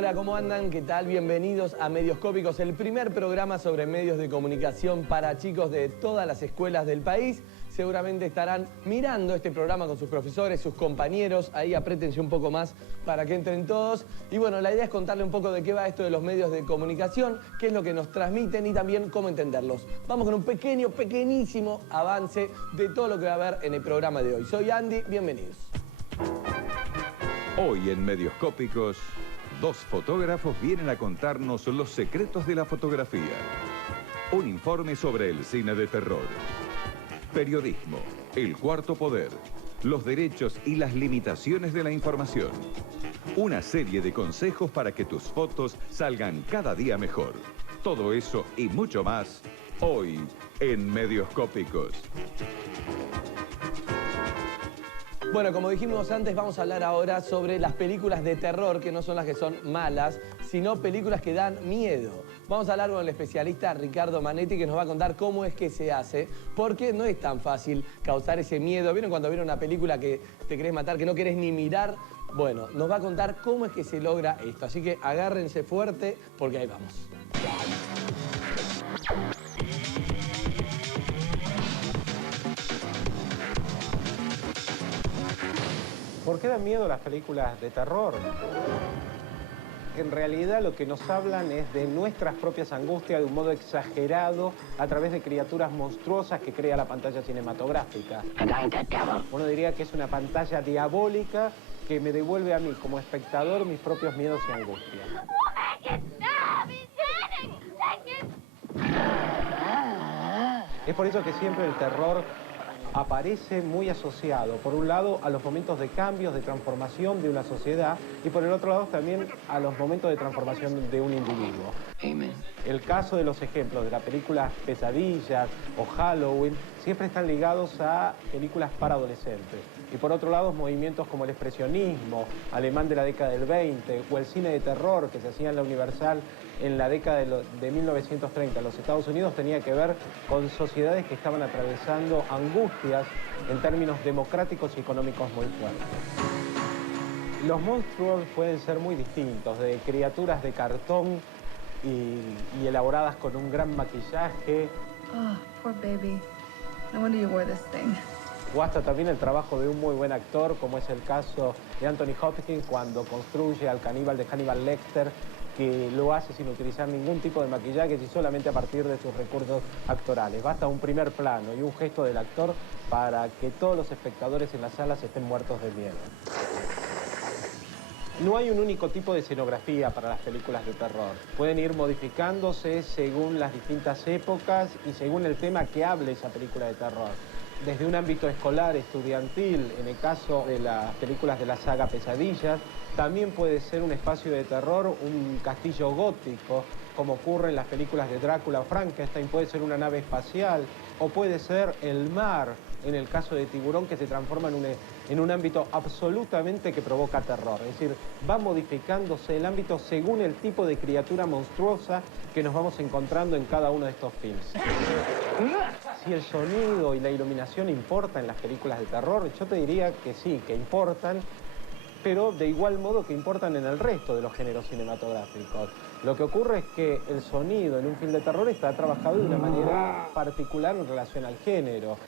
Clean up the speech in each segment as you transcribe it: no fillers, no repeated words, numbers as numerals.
Hola, ¿cómo andan? ¿Qué tal? Bienvenidos a Medioscópicos, el primer programa sobre medios de comunicación para chicos de todas las escuelas del país. Seguramente estarán mirando este programa con sus profesores, sus compañeros. Ahí apriétense un poco más para que entren todos. Y bueno, la idea es contarle un poco de qué va esto de los medios de comunicación, qué es lo que nos transmiten y también cómo entenderlos. Vamos con un pequeñísimo avance de todo lo que va a haber en el programa de hoy. Soy Andy, bienvenidos. Hoy en Medioscópicos, dos fotógrafos vienen a contarnos los secretos de la fotografía. Un informe sobre el cine de terror. Periodismo, el cuarto poder, los derechos y las limitaciones de la información. Una serie de consejos para que tus fotos salgan cada día mejor. Todo eso y mucho más, hoy en Medioscópicos. Bueno, como dijimos antes, vamos a hablar ahora sobre las películas de terror, que no son las que son malas, sino películas que dan miedo. Vamos a hablar con el especialista Ricardo Manetti, que nos va a contar cómo es que se hace, porque no es tan fácil causar ese miedo. ¿Vieron cuando vieron una película que te querés matar, que no querés ni mirar? Bueno, nos va a contar cómo es que se logra esto. Así que agárrense fuerte, porque ahí vamos. ¿Por qué dan miedo las películas de terror? En realidad lo que nos hablan es de nuestras propias angustias de un modo exagerado a través de criaturas monstruosas que crea la pantalla cinematográfica. Uno diría que es una pantalla diabólica que me devuelve a mí como espectador mis propios miedos y angustias. Es por eso que siempre el terror aparece muy asociado, por un lado, a los momentos de cambios, de transformación de una sociedad, y por el otro lado también a los momentos de transformación de un individuo. Amen. El caso de los ejemplos de las películas Pesadillas o Halloween siempre están ligados a películas para adolescentes. Y por otro lado, movimientos como el expresionismo alemán de la década del 20 o el cine de terror que se hacía en la Universal en la década de 1930 en los Estados Unidos tenía que ver con sociedades que estaban atravesando angustias en términos democráticos y económicos muy fuertes. Los monstruos pueden ser muy distintos, de criaturas de cartón y elaboradas con un gran maquillaje. Oh, poor baby. No wonder you wore this thing. O hasta también el trabajo de un muy buen actor, como es el caso de Anthony Hopkins cuando construye al caníbal de Hannibal Lecter, que lo hace sin utilizar ningún tipo de maquillaje y solamente a partir de sus recursos actorales. Basta un primer plano y un gesto del actor para que todos los espectadores en las salas estén muertos de miedo. No hay un único tipo de escenografía para las películas de terror. Pueden ir modificándose según las distintas épocas y según el tema que hable esa película de terror. Desde un ámbito escolar, estudiantil, en el caso de las películas de la saga Pesadillas, también puede ser un espacio de terror, un castillo gótico, como ocurre en las películas de Drácula o Frankenstein, puede ser una nave espacial, o puede ser el mar, en el caso de Tiburón, que se transforma en un ámbito absolutamente que provoca terror. Es decir, va modificándose el ámbito según el tipo de criatura monstruosa que nos vamos encontrando en cada uno de estos films. Si el sonido y la iluminación importan en las películas de terror, yo te diría que sí, que importan, pero de igual modo que importan en el resto de los géneros cinematográficos. Lo que ocurre es que el sonido en un film de terror está trabajado de una manera particular en relación al género.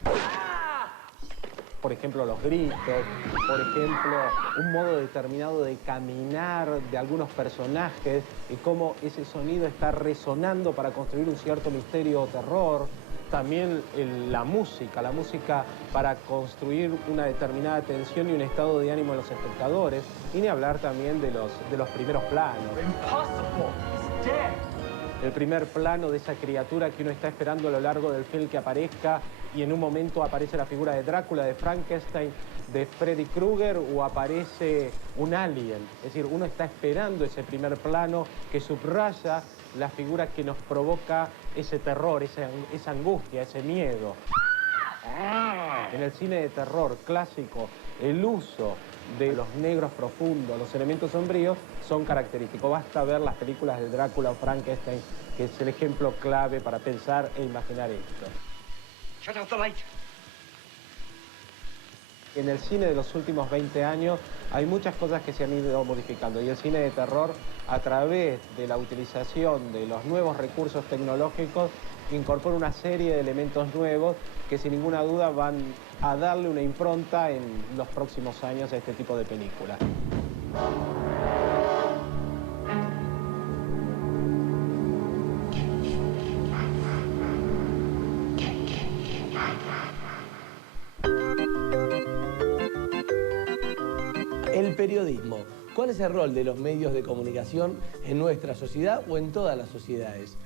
Por ejemplo, los gritos, por ejemplo, un modo determinado de caminar de algunos personajes y cómo ese sonido está resonando para construir un cierto misterio o terror. También la música para construir una determinada tensión y un estado de ánimo en los espectadores. Y ni hablar también de los primeros planos. El primer plano de esa criatura que uno está esperando a lo largo del film que aparezca y en un momento aparece la figura de Drácula, de Frankenstein, de Freddy Krueger o aparece un alien. Es decir, uno está esperando ese primer plano que subraya la figura que nos provoca ese terror, esa angustia, ese miedo. En el cine de terror clásico, el uso de los negros profundos, los elementos sombríos, son característicos. Basta ver las películas de Drácula o Frankenstein, que es el ejemplo clave para pensar e imaginar esto. Shut off the light. En el cine de los últimos 20 años hay muchas cosas que se han ido modificando y el cine de terror, a través de la utilización de los nuevos recursos tecnológicos, incorpora una serie de elementos nuevos que sin ninguna duda van a darle una impronta en los próximos años a este tipo de películas. El periodismo. ¿Cuál es el rol de los medios de comunicación en nuestra sociedad o en todas las sociedades?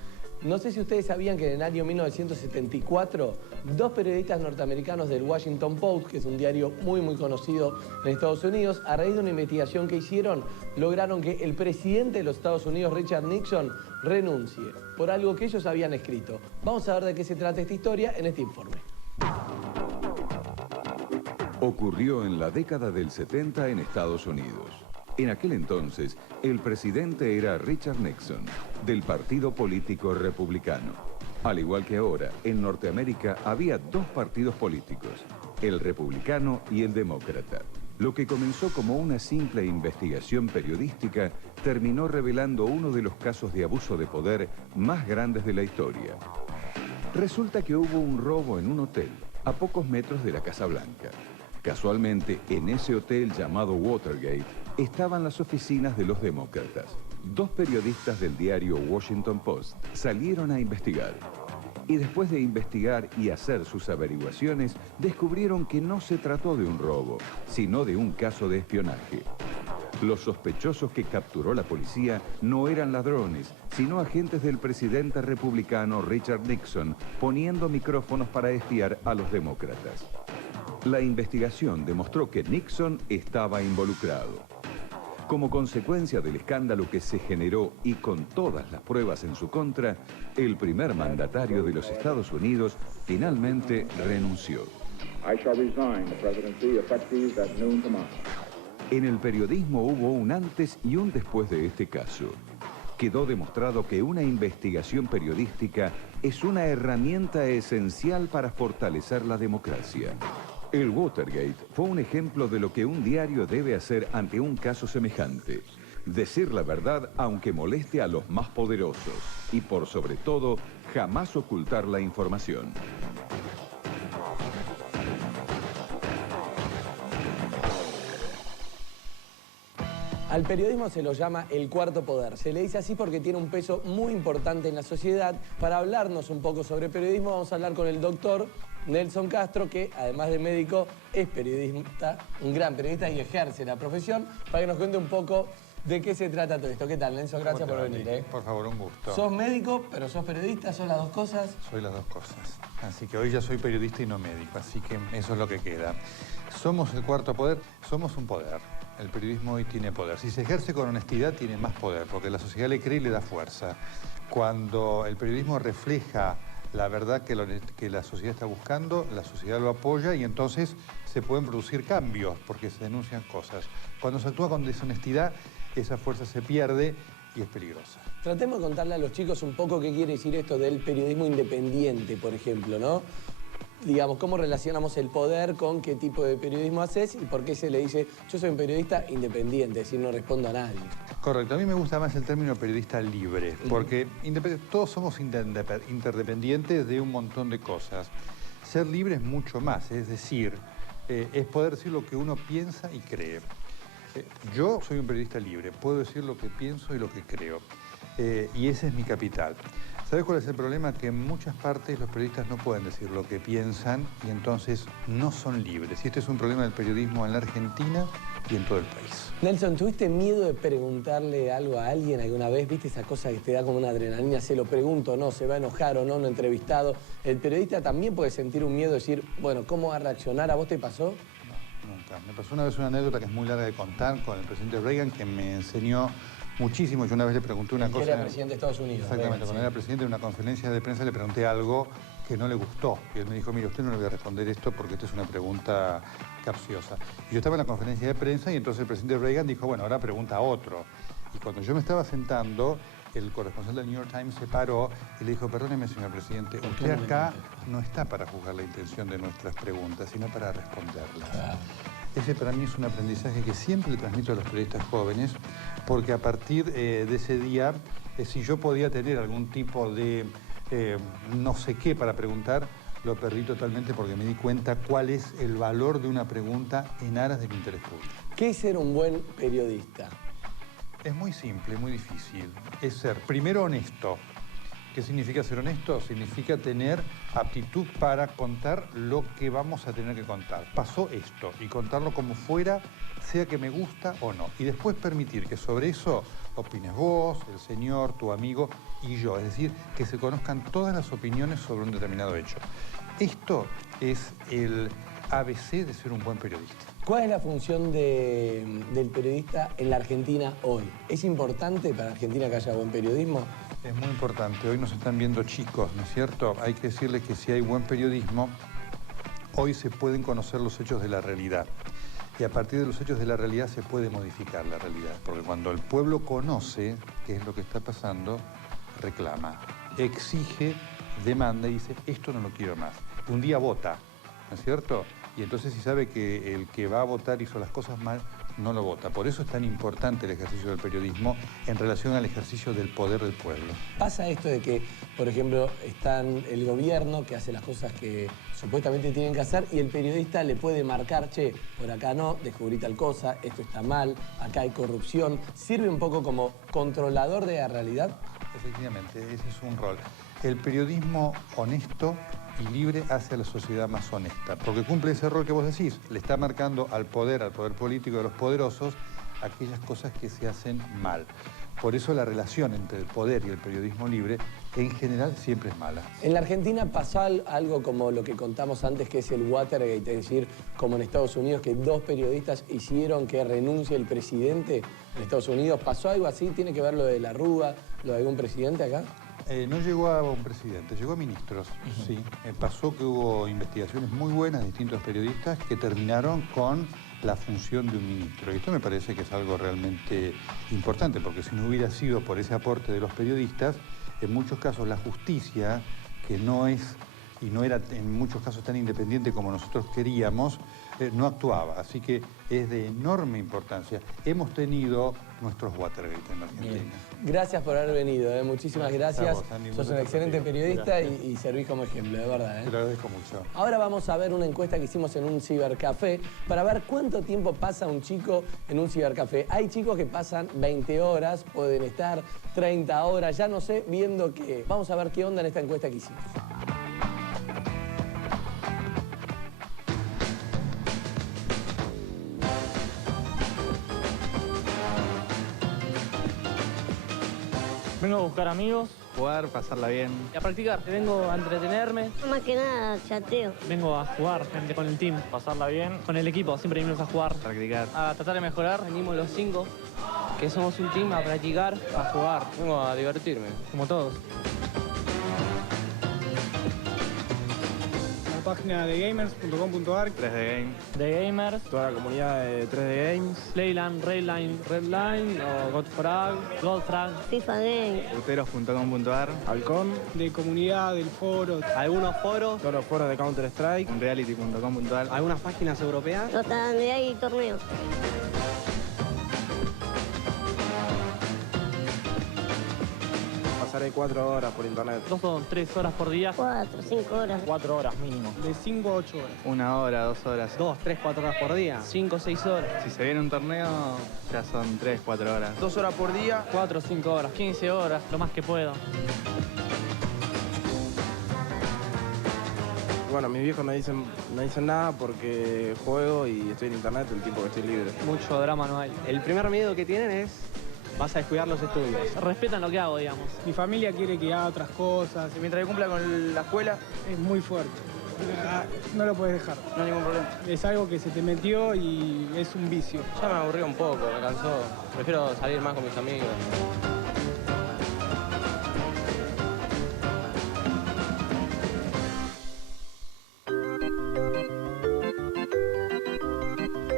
No sé si ustedes sabían que en el año 1974, dos periodistas norteamericanos del Washington Post, que es un diario muy conocido en Estados Unidos, a raíz de una investigación que hicieron, lograron que el presidente de los Estados Unidos, Richard Nixon, renuncie por algo que ellos habían escrito. Vamos a ver de qué se trata esta historia en este informe. Ocurrió en la década del 70 en Estados Unidos. En aquel entonces, el presidente era Richard Nixon, del partido político republicano. Al igual que ahora, en Norteamérica había dos partidos políticos, el republicano y el demócrata. Lo que comenzó como una simple investigación periodística terminó revelando uno de los casos de abuso de poder más grandes de la historia. Resulta que hubo un robo en un hotel, a pocos metros de la Casa Blanca. Casualmente, en ese hotel llamado Watergate, estaban las oficinas de los demócratas. Dos periodistas del diario Washington Post salieron a investigar. Y después de investigar y hacer sus averiguaciones, descubrieron que no se trató de un robo, sino de un caso de espionaje. Los sospechosos que capturó la policía no eran ladrones, sino agentes del presidente republicano Richard Nixon, poniendo micrófonos para espiar a los demócratas. La investigación demostró que Nixon estaba involucrado. Como consecuencia del escándalo que se generó y con todas las pruebas en su contra, el primer mandatario de los Estados Unidos finalmente renunció. En el periodismo hubo un antes y un después de este caso. Quedó demostrado que una investigación periodística es una herramienta esencial para fortalecer la democracia. El Watergate fue un ejemplo de lo que un diario debe hacer ante un caso semejante. Decir la verdad aunque moleste a los más poderosos. Y por sobre todo, jamás ocultar la información. Al periodismo se lo llama el cuarto poder. Se le dice así porque tiene un peso muy importante en la sociedad. Para hablarnos un poco sobre periodismo, vamos a hablar con el doctor Nelson Castro, que además de médico es periodista, un gran periodista y ejerce la profesión, para que nos cuente un poco de qué se trata todo esto. ¿Qué tal, Nelson? Gracias por venir. Por favor, un gusto. Sos médico, pero sos periodista, ¿sos las dos cosas? Soy las dos cosas. Así que hoy ya soy periodista y no médico, así que eso es lo que queda. Somos el cuarto poder, somos un poder. El periodismo hoy tiene poder. Si se ejerce con honestidad, tiene más poder, porque la sociedad le cree y le da fuerza. Cuando el periodismo refleja la verdad que la sociedad está buscando, la sociedad lo apoya y entonces se pueden producir cambios porque se denuncian cosas. Cuando se actúa con deshonestidad, esa fuerza se pierde y es peligrosa. Tratemos de contarle a los chicos un poco qué quiere decir esto del periodismo independiente, por ejemplo, ¿no? Digamos, ¿cómo relacionamos el poder con qué tipo de periodismo haces y por qué se le dice yo soy un periodista independiente, es decir, no respondo a nadie? Correcto, a mí me gusta más el término periodista libre, porque todos somos interdependientes de un montón de cosas. Ser libre es mucho más, es decir, es poder decir lo que uno piensa y cree. Yo soy un periodista libre, puedo decir lo que pienso y lo que creo, y ese es mi capital. ¿Sabes cuál es el problema? Que en muchas partes los periodistas no pueden decir lo que piensan y entonces no son libres. Y este es un problema del periodismo en la Argentina y en todo el país. Nelson, ¿tuviste miedo de preguntarle algo a alguien alguna vez? ¿Viste esa cosa que te da como una adrenalina? ¿Se lo pregunto o no? ¿Se va a enojar o no? ¿No entrevistado? El periodista también puede sentir un miedo de decir, bueno, ¿cómo va a reaccionar? ¿A vos te pasó? No, nunca. Me pasó una vez una anécdota que es muy larga de contar con el presidente Reagan, que me enseñó muchísimo. Yo una vez le pregunté una cosa... Era presidente de Estados Unidos. Exactamente, cuando era presidente de una conferencia de prensa le pregunté algo que no le gustó. Y él me dijo, mire, usted no le voy a responder esto porque esta es una pregunta capciosa. Y yo estaba en la conferencia de prensa y entonces el presidente Reagan dijo, bueno, ahora pregunta a otro. Y cuando yo me estaba sentando, el corresponsal del New York Times se paró y le dijo, perdóneme, señor presidente, usted acá no está para juzgar la intención de nuestras preguntas, sino para responderlas. Ese para mí es un aprendizaje que siempre le transmito a los periodistas jóvenes, porque a partir de ese día, si yo podía tener algún tipo de no sé qué para preguntar, lo perdí totalmente porque me di cuenta cuál es el valor de una pregunta en aras del interés público. ¿Qué es ser un buen periodista? Es muy simple, muy difícil. Es ser primero honesto. ¿Qué significa ser honesto? Significa tener aptitud para contar lo que vamos a tener que contar. Pasó esto y contarlo como fuera, sea que me gusta o no. Y después permitir que sobre eso opines vos, el señor, tu amigo y yo. Es decir, que se conozcan todas las opiniones sobre un determinado hecho. Esto es el ABC de ser un buen periodista. ¿Cuál es la función del periodista en la Argentina hoy? ¿Es importante para Argentina que haya buen periodismo? Es muy importante. Hoy nos están viendo chicos, ¿no es cierto? Hay que decirles que si hay buen periodismo, hoy se pueden conocer los hechos de la realidad. Y a partir de los hechos de la realidad se puede modificar la realidad. Porque cuando el pueblo conoce qué es lo que está pasando, reclama, exige, demanda y dice, esto no lo quiero más. Un día vota, ¿no es cierto? Y entonces si sabe que el que va a votar hizo las cosas mal, no lo vota. Por eso es tan importante el ejercicio del periodismo en relación al ejercicio del poder del pueblo. Pasa esto de que, por ejemplo, está el gobierno que hace las cosas que supuestamente tienen que hacer y el periodista le puede marcar, che, por acá no, descubrí tal cosa, esto está mal, acá hay corrupción. ¿Sirve un poco como controlador de la realidad? Efectivamente, ese es un rol. El periodismo honesto y libre hace a la sociedad más honesta, porque cumple ese rol que vos decís, le está marcando al poder político de los poderosos, aquellas cosas que se hacen mal. Por eso la relación entre el poder y el periodismo libre, en general, siempre es mala. En la Argentina pasó algo como lo que contamos antes, que es el Watergate, es decir, como en Estados Unidos, que 2 periodistas hicieron que renuncie el presidente en Estados Unidos. ¿Pasó algo así? ¿Tiene que ver lo de la Rúa, lo de algún presidente acá? No llegó a un presidente, llegó a ministros, sí. Pasó que hubo investigaciones muy buenas de distintos periodistas que terminaron con la función de un ministro. Y esto me parece que es algo realmente importante, porque si no hubiera sido por ese aporte de los periodistas, en muchos casos la justicia, que no es y no era en muchos casos tan independiente como nosotros queríamos, no actuaba. Así que es de enorme importancia. Hemos tenido nuestros Watergate en la Argentina. Bien. Gracias por haber venido, muchísimas gracias. Vos, Andy, sos un excelente periodista y servís como ejemplo, de verdad. Te lo agradezco mucho. Ahora vamos a ver una encuesta que hicimos en un cibercafé para ver cuánto tiempo pasa un chico en un cibercafé. Hay chicos que pasan 20 horas, pueden estar 30 horas, ya no sé, viendo qué. Vamos a ver qué onda en esta encuesta que hicimos. Vengo a buscar amigos, Jugar, pasarla bien. y a practicar. Vengo a entretenerme, Más que nada, chateo. vengo a jugar gente con el team, pasarla bien. Con el equipo, siempre venimos a jugar. Practicar. A tratar de mejorar. Venimos los 5, que somos un team, a practicar, a jugar. Vengo a divertirme. Como todos. La página de gamers.com.ar. 3D Game. The Gamers, Toda la comunidad de 3D Games. Playland, Redline o Godfrag, Goldfrag. FIFA Game. Ruteros.com.ar. Halcón. De comunidad, del foro. Algunos foros. Todos los foros de Counter Strike. Unreality.com.ar. Algunas páginas europeas. Hasta donde hay torneos. Pasaré 4 horas por internet. 2 o 3 horas por día. 4, 5 horas. 4 horas mínimo. De 5 a 8 horas. 1 hora, 2 horas. 2, 3, 4 horas por día. 5, 6 horas. Si se viene un torneo, ya son 3, 4 horas. 2 horas por día. 4 o 5 horas. 15 horas, lo más que puedo. Bueno, mis viejos no dicen nada porque juego y estoy en internet el tiempo que estoy libre. Mucho drama no hay. El primer miedo que tienen es vas a descuidar los estudios. Respetan lo que hago, digamos. Mi familia quiere que haga otras cosas. Y mientras yo cumpla con la escuela, Es muy fuerte. No lo puedes dejar. no hay ningún problema. Es algo que se te metió y es un vicio. Ya me aburrí un poco, me cansó. Prefiero salir más con mis amigos.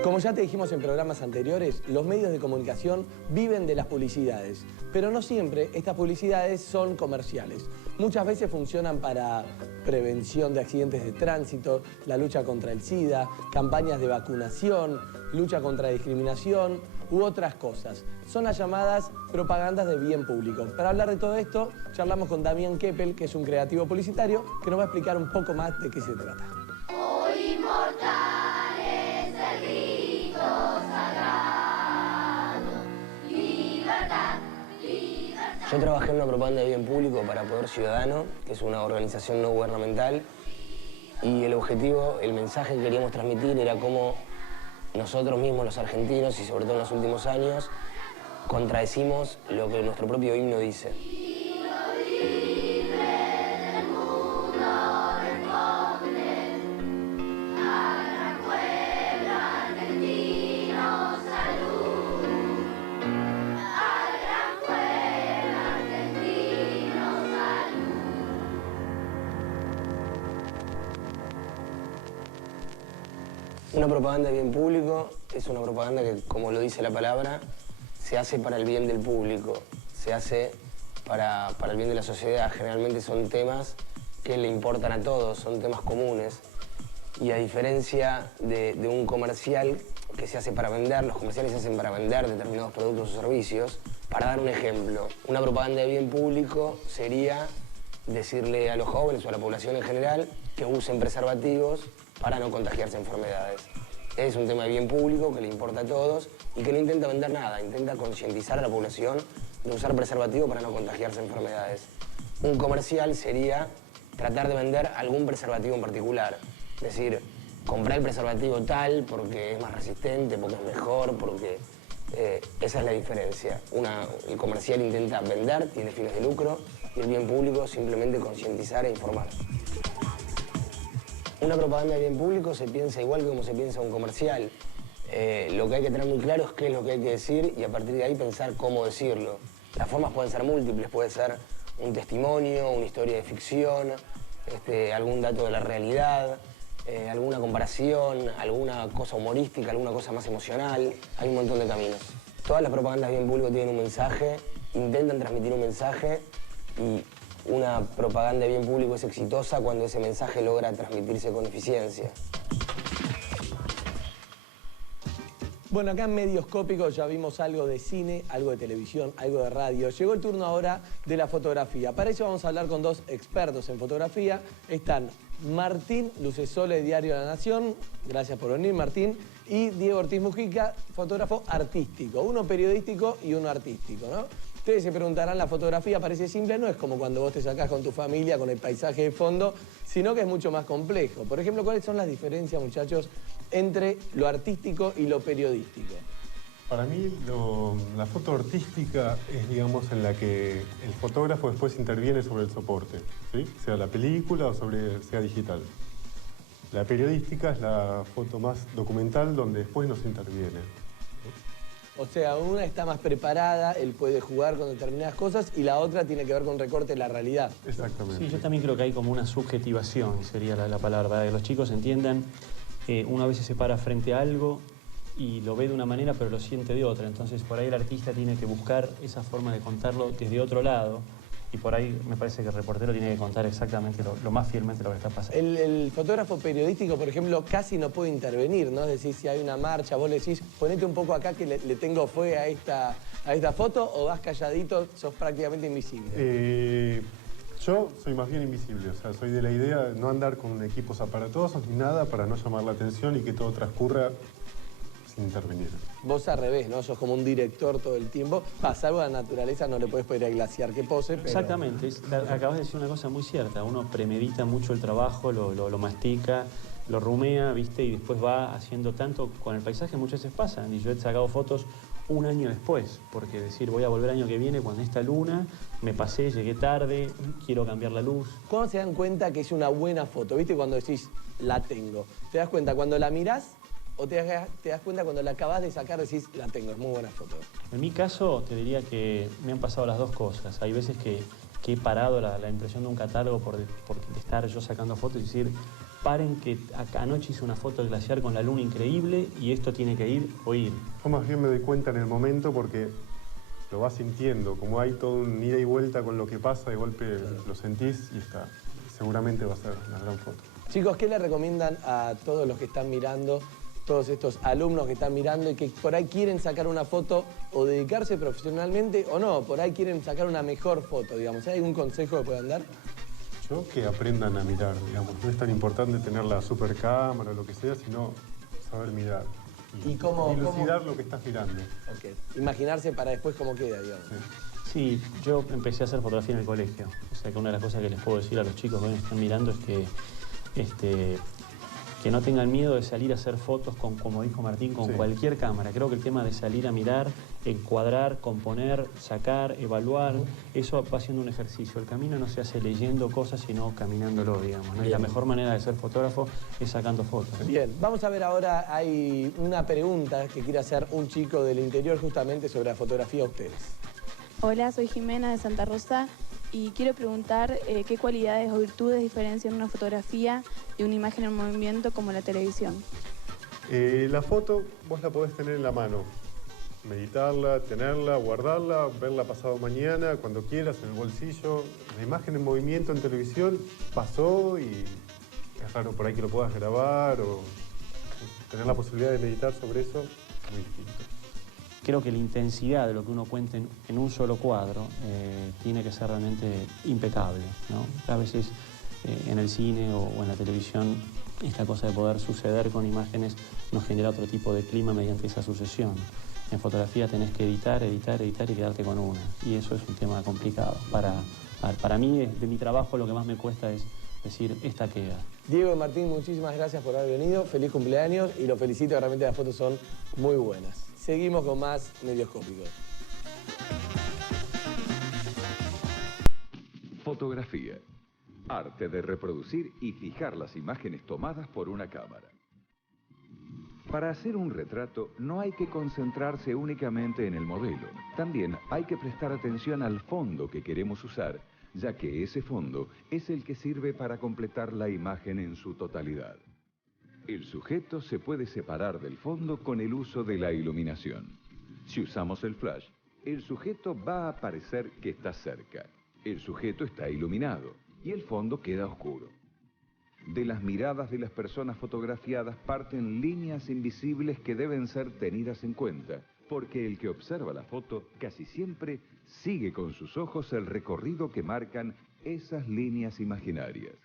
Como ya te dijimos en programas anteriores, los medios de comunicación viven de las publicidades, pero no siempre estas publicidades son comerciales. Muchas veces funcionan para prevención de accidentes de tránsito, la lucha contra el SIDA, campañas de vacunación, lucha contra la discriminación u otras cosas. Son las llamadas propagandas de bien público. Para hablar de todo esto, charlamos con Damián Keppel, que es un creativo publicitario, que nos va a explicar un poco más de qué se trata. Hoy inmortal es el grito sagrado, libertad, libertad. Yo trabajé en una propaganda de bien público para Poder Ciudadano, que es una organización no gubernamental, y el objetivo, el mensaje que queríamos transmitir era cómo nosotros mismos, los argentinos, y sobre todo en los últimos años, contradecimos lo que nuestro propio himno dice. Una propaganda de bien público es una propaganda que, como lo dice la palabra, se hace para el bien del público, se hace para el bien de la sociedad. Generalmente son temas que le importan a todos, son temas comunes. Y a diferencia de un comercial que se hace para vender, los comerciales se hacen para vender determinados productos o servicios. Para dar un ejemplo, una propaganda de bien público sería decirle a los jóvenes o a la población en general que usen preservativos para no contagiarse enfermedades. Es un tema de bien público que le importa a todos y que no intenta vender nada, intenta concientizar a la población de usar preservativo para no contagiarse enfermedades. Un comercial sería tratar de vender algún preservativo en particular. Es decir, comprar el preservativo tal porque es más resistente, porque es mejor, porque esa es la diferencia. El comercial intenta vender, tiene fines de lucro, y el bien público simplemente concientizar e informar. Una propaganda de bien público se piensa igual que como se piensa un comercial. Lo que hay que tener muy claro es qué es lo que hay que decir y a partir de ahí pensar cómo decirlo. Las formas pueden ser múltiples, puede ser un testimonio, una historia de ficción, algún dato de la realidad, alguna comparación, alguna cosa humorística, alguna cosa más emocional. Hay un montón de caminos. Todas las propagandas de bien público tienen un mensaje, intentan transmitir un mensaje y una propaganda de bien público es exitosa cuando ese mensaje logra transmitirse con eficiencia. Bueno, acá en Medioscópico ya vimos algo de cine, algo de televisión, algo de radio. Llegó el turno ahora de la fotografía. Para eso vamos a hablar con dos expertos en fotografía. Están Martín Lucesole, de Diario La Nación. Gracias por venir, Martín. Y Diego Ortiz Mujica, fotógrafo artístico. Uno periodístico y uno artístico, ¿no? Ustedes se preguntarán, la fotografía parece simple, no es como cuando vos te sacás con tu familia, con el paisaje de fondo, sino que es mucho más complejo. Por ejemplo, ¿cuáles son las diferencias, muchachos, entre lo artístico y lo periodístico? Para mí, la foto artística es, digamos, en la que el fotógrafo después interviene sobre el soporte, ¿sí? Sea la película o sea digital. La periodística es la foto más documental donde después no se interviene. O sea, una está más preparada, él puede jugar con determinadas cosas y la otra tiene que ver con recorte de la realidad. Exactamente. Sí, yo también creo que hay como una subjetivación, sería la palabra, para que los chicos entiendan. Uno a veces se para frente a algo y lo ve de una manera pero lo siente de otra. Entonces por ahí el artista tiene que buscar esa forma de contarlo desde otro lado. Y por ahí me parece que el reportero tiene que contar exactamente lo más fielmente lo que está pasando. El fotógrafo periodístico, por ejemplo, casi no puede intervenir, ¿no? Es decir, si hay una marcha, vos le decís, ponete un poco acá que le tengo fe a esta foto, o vas calladito, sos prácticamente invisible. Yo soy más bien invisible, o sea, soy de la idea de no andar con equipos aparatosos ni nada para no llamar la atención y que todo transcurra sin intervenir. Vos al revés, ¿no? Sos como un director todo el tiempo. Salvo a la naturaleza, no le podés pedir al glaciar que pose, pero... Exactamente. Acabas de decir una cosa muy cierta. Uno premedita mucho el trabajo, lo mastica, lo rumea, ¿viste? Y después va haciendo tanto con el paisaje, muchas veces pasan. Y yo he sacado fotos un año después, porque decir, voy a volver el año que viene con esta luna, me pasé, llegué tarde, quiero cambiar la luz. ¿Cuándo se dan cuenta que es una buena foto? ¿Viste? Cuando decís, la tengo. ¿Te das cuenta cuando la mirás? ¿O te das cuenta cuando la acabás de sacar decís, la tengo, es muy buena foto? En mi caso, te diría que me han pasado las dos cosas. Hay veces que he parado la impresión de un catálogo por estar yo sacando fotos y decir, paren que anoche hice una foto del glaciar con la luna increíble y esto tiene que ir o ir. Yo más bien me doy cuenta en el momento porque lo vas sintiendo, como hay todo un ida y vuelta con lo que pasa, de golpe lo sentís y está. Seguramente va a ser una gran foto. Chicos, ¿qué le recomiendan a todos los que están mirando, todos estos alumnos que están mirando y que por ahí quieren sacar una foto o dedicarse profesionalmente o no, por ahí quieren sacar una mejor foto, digamos? ¿Hay algún consejo que puedan dar? Yo que aprendan a mirar, digamos. No es tan importante tener la super cámara o lo que sea, sino saber mirar. ¿Y cómo, dilucidar lo que estás mirando. Okay. Imaginarse para después cómo queda, digamos. Sí, yo empecé a hacer fotografía en el colegio. O sea que una de las cosas que les puedo decir a los chicos que me están mirando es que no tengan miedo de salir a hacer fotos con, como dijo Martín, con cualquier cámara. Creo que el tema de salir a mirar, encuadrar, componer, sacar, evaluar, eso va siendo un ejercicio. El camino no se hace leyendo cosas, sino caminándolo, digamos, ¿no? Y la mejor manera de ser fotógrafo es sacando fotos. Bien, vamos a ver ahora, hay una pregunta que quiere hacer un chico del interior justamente sobre la fotografía a ustedes. Hola, soy Jimena de Santa Rosa y quiero preguntar qué cualidades o virtudes diferencian una fotografía de una imagen en movimiento como la televisión. La foto vos la podés tener en la mano, meditarla, tenerla, guardarla, verla pasado mañana, cuando quieras, en el bolsillo. La imagen en movimiento en televisión pasó y es raro por ahí que lo puedas grabar o tener la posibilidad de meditar sobre eso, muy distinto. Creo que la intensidad de lo que uno cuenta en un solo cuadro tiene que ser realmente impecable, ¿no? A veces en el cine o en la televisión esta cosa de poder suceder con imágenes nos genera otro tipo de clima mediante esa sucesión. En fotografía tenés que editar y quedarte con una. Y eso es un tema complicado. Para mí, de mi trabajo, lo que más me cuesta es decir, esta queda. Diego y Martín, muchísimas gracias por haber venido. Feliz cumpleaños y los felicito, realmente las fotos son muy buenas. Seguimos con más Medioscópicos. Fotografía. Arte de reproducir y fijar las imágenes tomadas por una cámara. Para hacer un retrato no hay que concentrarse únicamente en el modelo. También hay que prestar atención al fondo que queremos usar, ya que ese fondo es el que sirve para completar la imagen en su totalidad. El sujeto se puede separar del fondo con el uso de la iluminación. Si usamos el flash, el sujeto va a parecer que está cerca. El sujeto está iluminado y el fondo queda oscuro. De las miradas de las personas fotografiadas parten líneas invisibles que deben ser tenidas en cuenta, porque el que observa la foto casi siempre sigue con sus ojos el recorrido que marcan esas líneas imaginarias.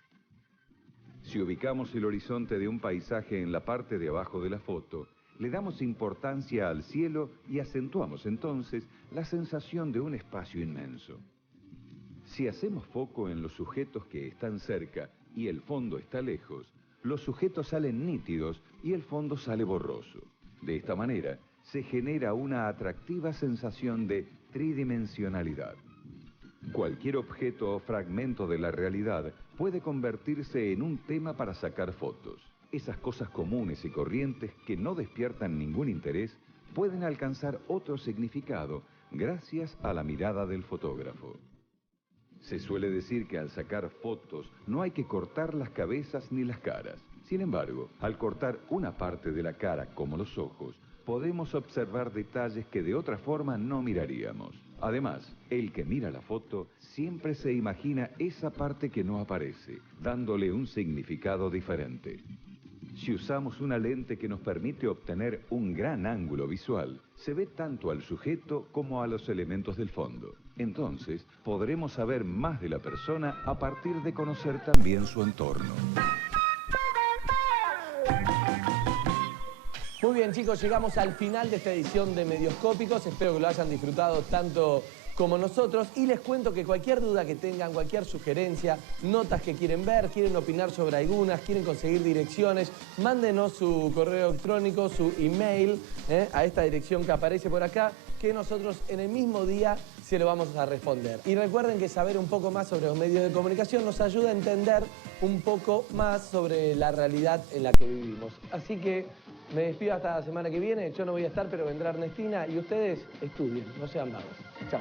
Si ubicamos el horizonte de un paisaje en la parte de abajo de la foto, le damos importancia al cielo y acentuamos entonces la sensación de un espacio inmenso. Si hacemos foco en los sujetos que están cerca y el fondo está lejos, los sujetos salen nítidos y el fondo sale borroso. De esta manera, se genera una atractiva sensación de tridimensionalidad. Cualquier objeto o fragmento de la realidad puede convertirse en un tema para sacar fotos. Esas cosas comunes y corrientes que no despiertan ningún interés pueden alcanzar otro significado gracias a la mirada del fotógrafo. Se suele decir que al sacar fotos no hay que cortar las cabezas ni las caras. Sin embargo, al cortar una parte de la cara, como los ojos, podemos observar detalles que de otra forma no miraríamos. Además, el que mira la foto siempre se imagina esa parte que no aparece, dándole un significado diferente. Si usamos una lente que nos permite obtener un gran ángulo visual, se ve tanto al sujeto como a los elementos del fondo. Entonces, podremos saber más de la persona a partir de conocer también su entorno. Muy bien, chicos, llegamos al final de esta edición de Medioscópicos. Espero que lo hayan disfrutado tanto como nosotros. Y les cuento que cualquier duda que tengan, cualquier sugerencia, notas que quieren ver, quieren opinar sobre algunas, quieren conseguir direcciones, mándenos su correo electrónico, su email, a esta dirección que aparece por acá, que nosotros en el mismo día se lo vamos a responder. Y recuerden que saber un poco más sobre los medios de comunicación nos ayuda a entender un poco más sobre la realidad en la que vivimos. Así que me despido hasta la semana que viene. Yo no voy a estar, pero vendrá Ernestina y ustedes estudien, no sean vagos. Chao.